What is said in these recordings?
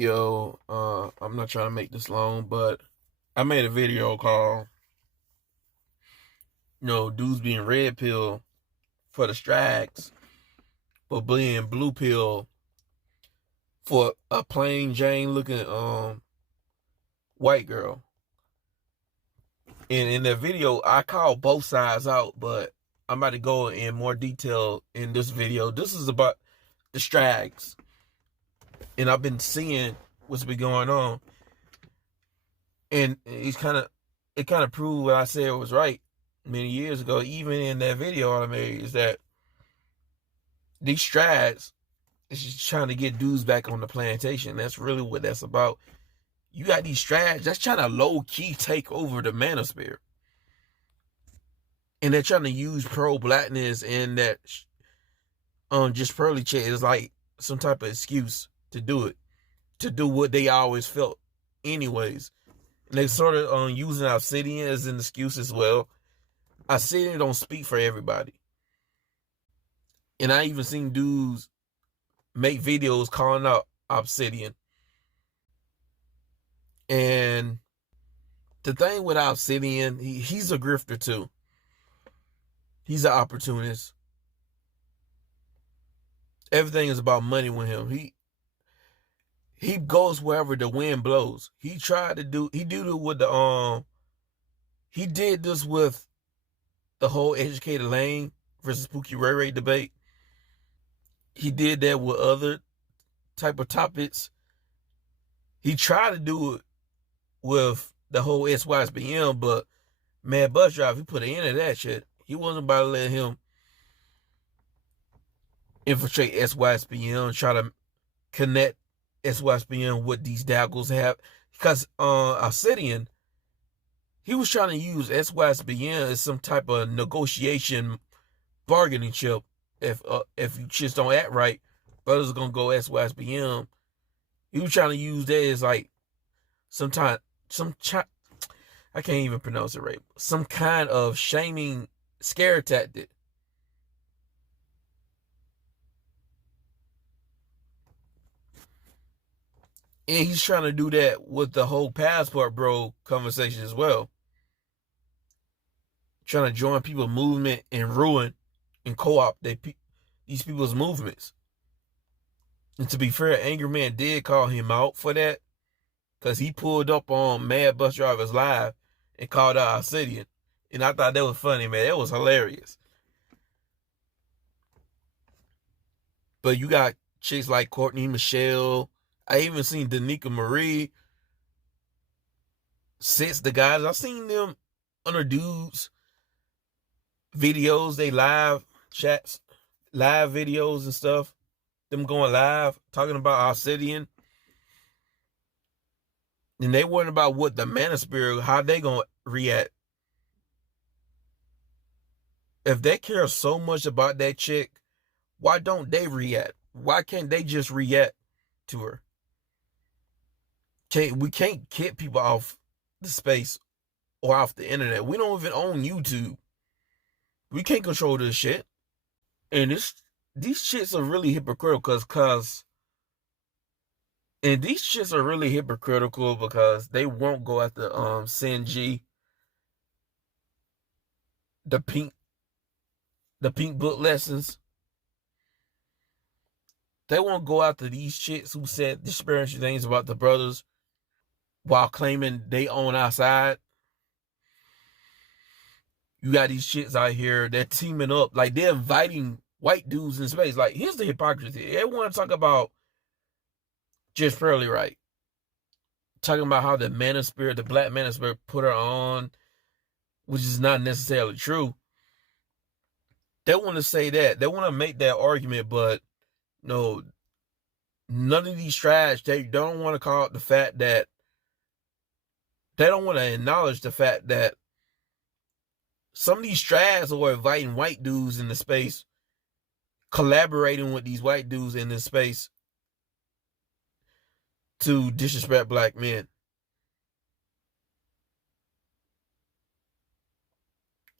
I'm not trying to make this long, but I made a video called, dudes being red pill for the straggs, but being blue pill for a plain Jane looking white girl. And in that video, I called both sides out, but I'm about to go in more detail in this video. This is about the straggs, and I've been seeing what's been going on, and it kind of proved what I said was right many years ago. Even in that video I made, is that these strads is just trying to get dudes back on the plantation. That's really what that's about. You got these strads that's trying to low key take over the manosphere, and they're trying to use pro blackness and that just pearly chick is like some type of excuse to do it, to do what they always felt anyways. And they sort of using Obsidian as an excuse as well. Obsidian don't speak for everybody. And I even seen dudes make videos calling out Obsidian. And the thing with Obsidian, he's a grifter too. He's an opportunist. Everything is about money with him. He goes wherever the wind blows. He did this with the whole Educated Lane versus Pookie Ray Ray debate. He did that with other type of topics. He tried to do it with the whole SYSBM, but man, Bus Drive, he put an end to that shit. He wasn't about to let him infiltrate SYSBM, try to connect SYSBM with these daggles have. Because Obsidian, he was trying to use SYSBM as some type of negotiation bargaining chip. If you just don't act right, brothers are gonna go SYSBM. He was trying to use that as like I can't even pronounce it right. Some kind of shaming scare tactic. And he's trying to do that with the whole passport bro conversation as well. Trying to join people's movement and ruin and co-opt these people's movements. And to be fair, Angry Man did call him out for that, because he pulled up on Mad Bus Drivers Live and called out Obsidian. And I thought that was funny, man. That was hilarious. But you got chicks like Courtney Michelle. I even seen Danica Marie. Since the guys, I've seen them under dudes' videos, they live chats, live videos and stuff. Them going live, talking about Obsidian. And they worrying about what the manosphere, how they gonna react. If they care so much about that chick, why don't they react? Why can't they just react to her? We can't kick people off the space or off the internet. We don't even own YouTube. We can't control this shit. And these shits are really hypocritical because they won't go after Sinji, the pink book lessons. They won't go after these chicks who said disparaging things about the brothers while claiming they own our side. You got these chicks out here, they're teaming up, like they're inviting white dudes in space. Like, here's the hypocrisy. They want to talk about just fairly right. Talking about how the manosphere, the black manosphere put her on, which is not necessarily true. They want to say that. They want to make that argument, but no, none of these trash, they don't want to call it the fact that they don't want to acknowledge the fact that some of these strads are inviting white dudes into space, collaborating with these white dudes in this space to disrespect black men.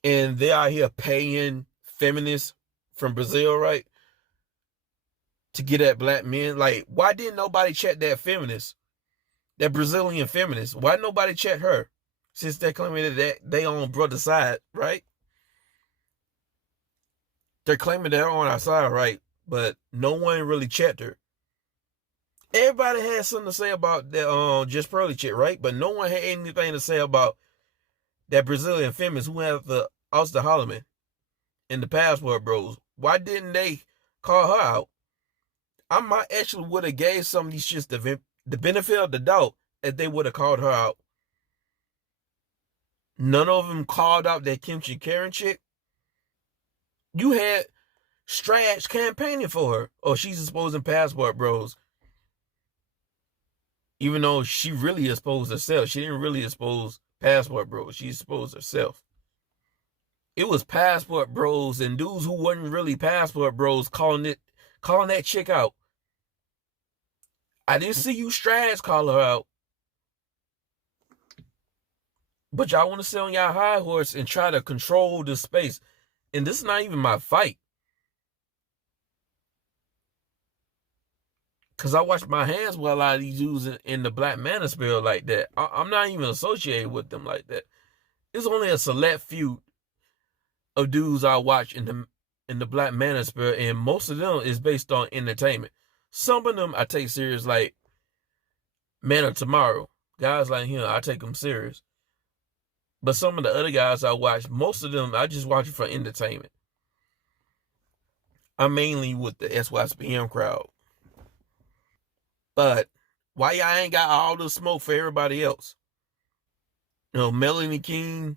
And they out here paying feminists from Brazil, right, to get at black men. Like, why didn't nobody check that feminist, that Brazilian feminist? Why nobody check her? Since they're claiming that they on brother's side, right? They're claiming they're on our side, right? But no one really checked her. Everybody had something to say about that Just Pearly chick, right? But no one had anything to say about that Brazilian feminist who had the Austin Holloman and the Passport Bros. Why didn't they call her out? I might actually would have gave some of these shits the benefit of the doubt if they would have called her out. None of them called out that Kimchi Karen chick. You had straggs campaigning for her. Oh, she's exposing Passport Bros. Even though she really exposed herself. She didn't really expose Passport Bros. She exposed herself. It was Passport Bros and dudes who wasn't really Passport Bros calling that chick out. I didn't see you straggs call her out. But y'all want to sit on y'all high horse and try to control the space. And this is not even my fight. Because I wash my hands with a lot of these dudes in the Black Manosphere like that. I'm not even associated with them like that. It's only a select few of dudes I watch in the Black Manosphere, and most of them is based on entertainment. Some of them I take serious, like Man of Tomorrow. Guys like him, I take them serious. But some of the other guys I watch, most of them, I just watch it for entertainment. I'm mainly with the SYSPM crowd. But why y'all ain't got all the smoke for everybody else? You know, Melanie King,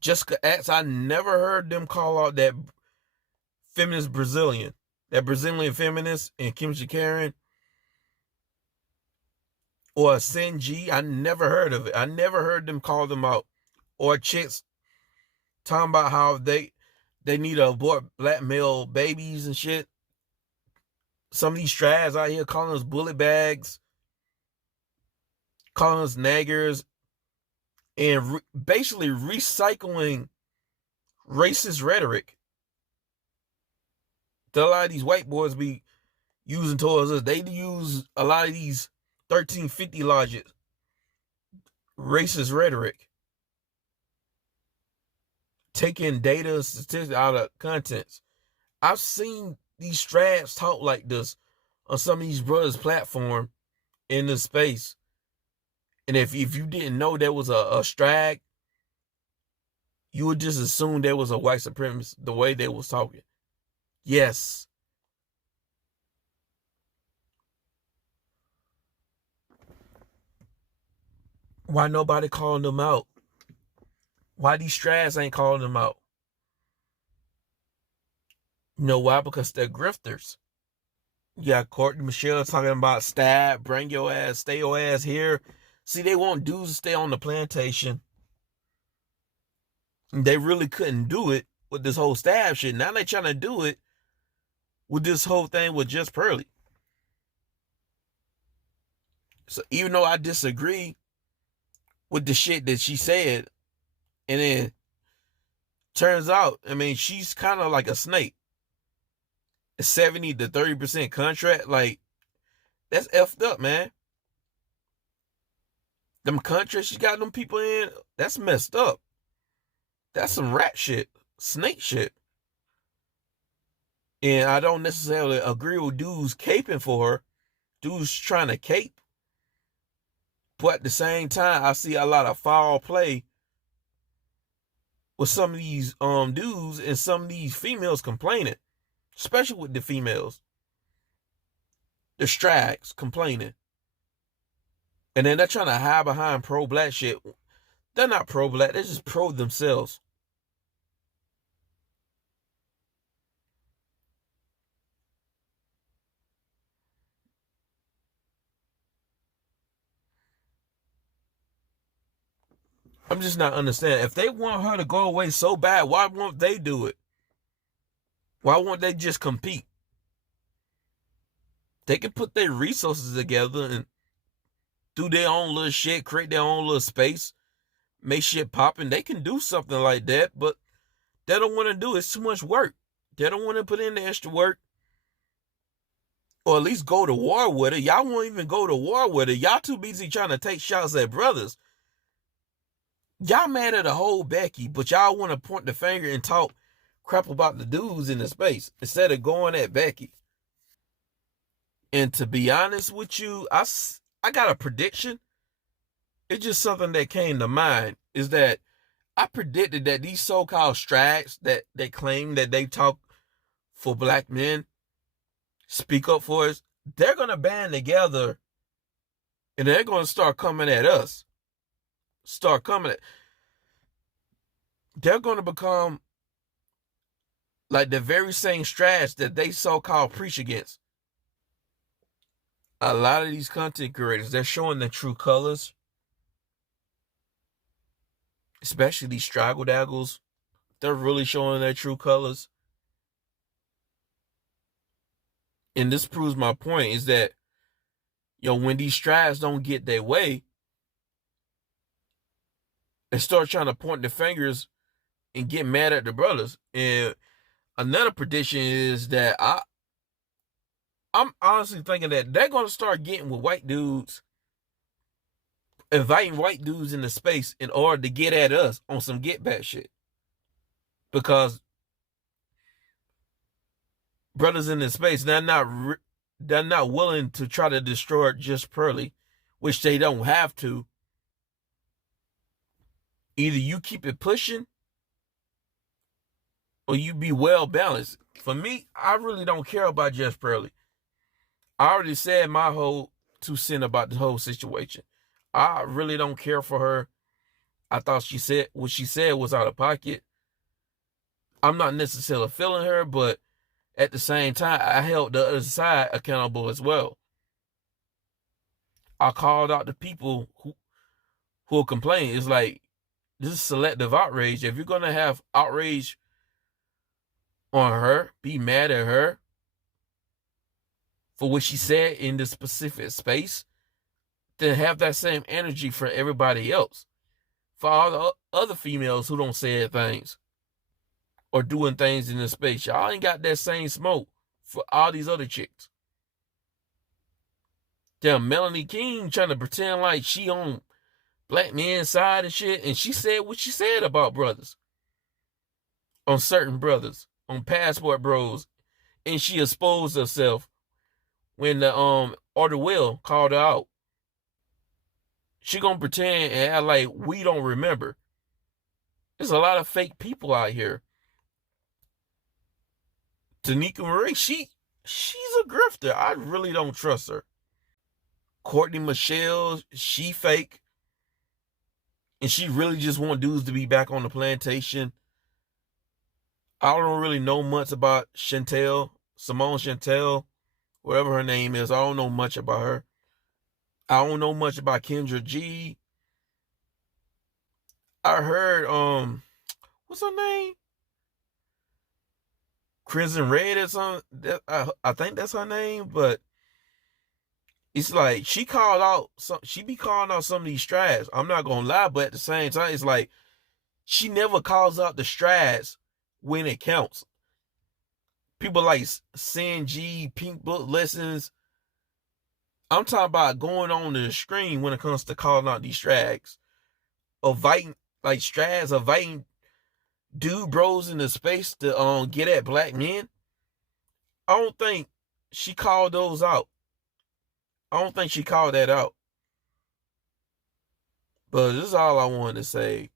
Jessica X, I never heard them call out that feminist Brazilian. That Brazilian feminist and Kimchi Karen. Or Senji, I never heard of it. I never heard them call them out. Or chicks talking about how they need to abort black male babies and shit. Some of these strads out here calling us bullet bags, calling us naggers, and basically recycling racist rhetoric that a lot of these white boys be using towards us. They use a lot of these 1350 logic racist rhetoric, taking data statistics out of contents. I've seen these straps talk like this on some of these brothers' platform in this space. And if you didn't know there was a strag, you would just assume there was a white supremacist the way they was talking. Yes. Why nobody calling them out? Why these strads ain't calling them out? You know why? Because they're grifters. You got Courtney Michelle talking about stab, bring your ass, stay your ass here. See, they want dudes to stay on the plantation. They really couldn't do it with this whole stab shit. Now they trying to do it with this whole thing with Just Pearly. So even though I disagree with the shit that she said, and then turns out, I mean, she's kind of like a snake. A 70 to 30% contract, like, that's effed up, man. Them contracts she got them people in, that's messed up. That's some rat shit, snake shit. And I don't necessarily agree with dudes caping for her, dudes trying to cape. But at the same time, I see a lot of foul play with some of these dudes and some of these females complaining, especially with the females. The straggs complaining. And then they're trying to hide behind pro-black shit. They're not pro-black, they're just pro themselves. I'm just not understanding. If they want her to go away so bad, why won't they do it? Why won't they just compete? They can put their resources together and do their own little shit, create their own little space, make shit popping. They can do something like that, but they don't want to do it. It's too much work. They don't want to put in the extra work. or at least go to war with her. Y'all won't even go to war with her. Y'all too busy trying to take shots at brothers. Y'all mad at the whole Becky, but y'all want to point the finger and talk crap about the dudes in the space instead of going at Becky. And to be honest with you, I got a prediction. It's just something that came to mind, is that I predicted that these so-called straggs that they claim that they talk for black men, speak up for us, they're going to band together and they're going to start coming at us. They're going to become like the very same straggs that they so-called preach against. A lot of these content creators, they're showing their true colors, especially these straggle daggles. They're really showing their true colors. And this proves my point, is that, when these straggs don't get their way, they start trying to point the fingers and get mad at the brothers. And another prediction is that I'm honestly thinking that they're going to start getting with white dudes, inviting white dudes into space in order to get at us on some get back shit. Because brothers in this space, they're not willing to try to destroy just Pearly, which they don't have to. Either you keep it pushing or you be well balanced. For me, I really don't care about Jess Pearly. I already said my whole 2 cents about the whole situation. I really don't care for her. I thought what she said was out of pocket. I'm not necessarily feeling her, but at the same time, I held the other side accountable as well. I called out the people who complain. It's like, this is selective outrage. If you're going to have outrage on her, be mad at her for what she said in this specific space, then have that same energy for everybody else. For all the other females who don't say things or doing things in this space, y'all ain't got that same smoke for all these other chicks. Damn, Melanie King trying to pretend like she on black men's side and shit, and she said what she said about brothers, on certain brothers, on Passport Bros, and she exposed herself when the Arthur Will called her out. She gonna pretend and act like we don't remember. There's a lot of fake people out here. Tanika Marie, she's a grifter. I really don't trust her. Courtney Michelle, she fake. And she really just want dudes to be back on the plantation. I don't really know much about Simone Chantel, whatever her name is. I don't know much about her. I don't know much about Kendra G. I heard, what's her name? Crimson Red or something. I think that's her name, but it's like she be calling out some of these straggs. I'm not gonna lie, but at the same time, it's like she never calls out the straggs when it counts. People like Sin G, Pink Book Lessons. I'm talking about going on the screen when it comes to calling out these straggs. Inviting, like straggs, inviting dude bros into space to get at black men. I don't think she called those out. I don't think she called that out. But this is all I wanted to say.